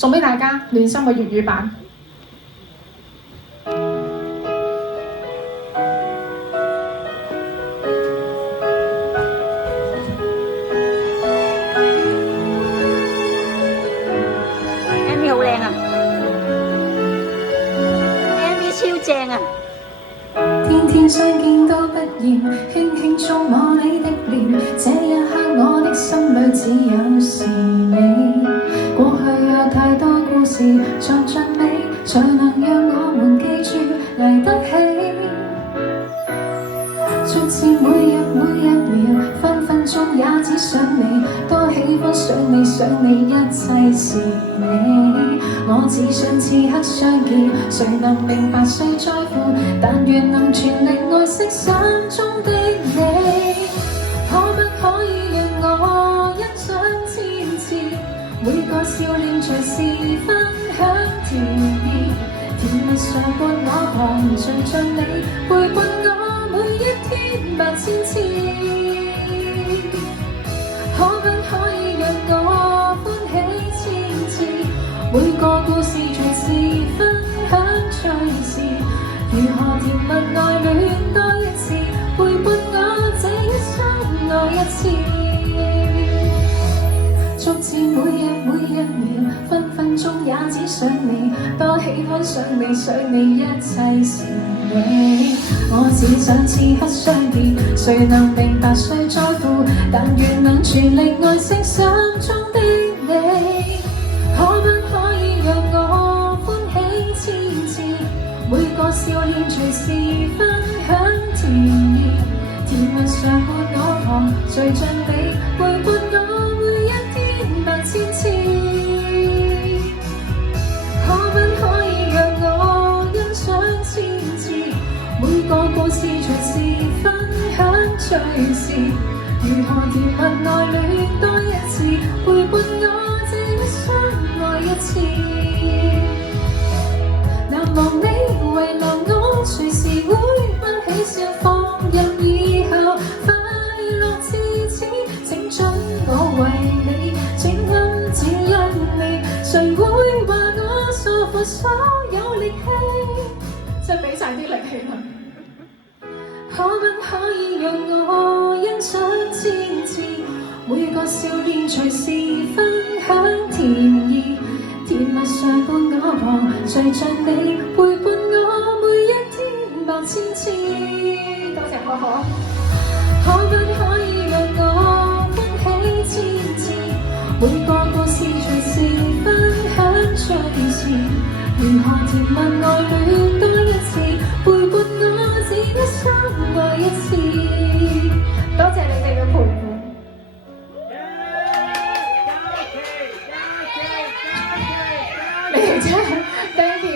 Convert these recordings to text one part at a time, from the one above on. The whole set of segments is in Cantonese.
送俾大家暖心嘅粵語版。MV 好靚啊 ，MV 超正啊！天天相見都不厭，輕輕觸摸你的臉，這一刻我的心裏只有是你。過去有太多故事藏着你，才能讓我們記住嚟得起。逐漸每日秒，分分鐘也只想你，多喜歡想你，一切是你。我只想此刻相見，誰能明白誰在乎？但願能全力愛惜心中的你。可不可以讓我欣賞千次，每個笑臉隨時分享甜蜜，甜蜜常伴我旁，隨着你陪伴我每一天百千次。可不可以讓我歡喜千次，每個故事隨時分享趣事，如何甜蜜愛戀多一次，陪伴我這一生愛一次。逐漸每日秒，分分鐘也只想你，多喜歡想你，一切是你。我只想此刻相見，誰能明白誰在乎？但願能全力愛惜心中的你。可不可以讓我歡喜千次，每個笑臉隨時分享甜蜜，甜蜜常伴我旁，隨着你陪伴我每一天百千次。可不可以讓我欣賞千次，每個故事隨時分享趣事，如何甜蜜愛戀多一次，陪伴我這一生愛一次。難忘你遺留我，隨時會不喜笑放任以後，快樂至此，請准我為你，請恩只因你，誰會話我疏忽所有力氣，即係俾晒啲力氣佢。可不可以讓我欣賞千次，每個笑臉隨時分享甜意，甜蜜常伴我旁，隨着你陪伴我每一天百千次。多謝可可。可不可以讓我歡喜千次，每個故事隨時分享趣事，如何甜蜜愛戀多一次，陪伴我這一生愛一次。多謝你哋嘅陪伴。你哋真係 thank you，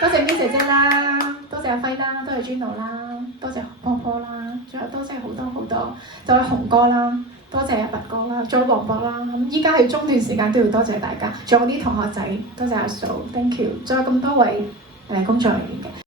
多謝 Miss 姐姐啦，多謝阿輝啦，多謝 Juno 啦，多謝波波啦，仲有多謝好多，多謝紅哥啦，多謝阿拔哥啦，仲有黃博啦。咁依家係中段時間都要多謝大家，仲有我啲同學仔，多謝阿嫂 ，thank you，仲有咁多位工作人員嘅。